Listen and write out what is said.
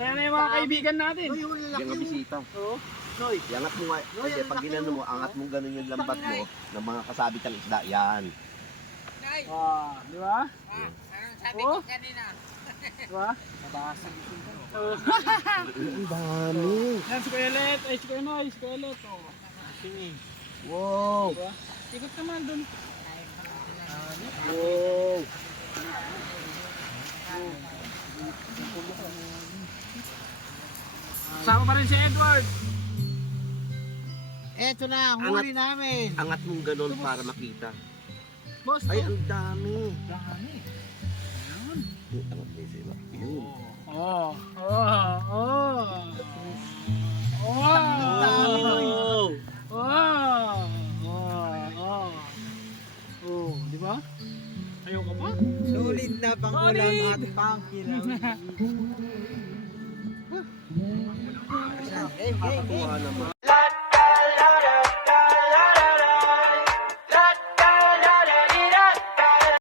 Saya na yung mga kaibigan natin. Uy, yung lalaki Yung yung... bisita. Oo. Noy. Iangat mo nga. Kasi ang pag laki ginano mo, yung- angat mo ganun yung lambat mo ng mga kasabit ng isda. Yan. Di ba? Sabi Oh. ko kanina. Di ba? Nabasag yung Oo. Ang dami. Yan si Kuya Let. Ay, si Kuya Noy. Si Kuya Let. Oh. Wow. Diba? Ikot naman dun. Wow. Sama pa rin si Edward. Eto na, ang huli namin. Angat mong ganun para makita. Boss, Ay, ang dami. dami. Angat mo yung iba. Yun. Oh. Oh. Oh. Oh. Wow. Oh. Oh. Oh. Di ba? Ayaw ka pa? Sulit na pangulam Solid! at pangkilaw. Nakakatuwa naman.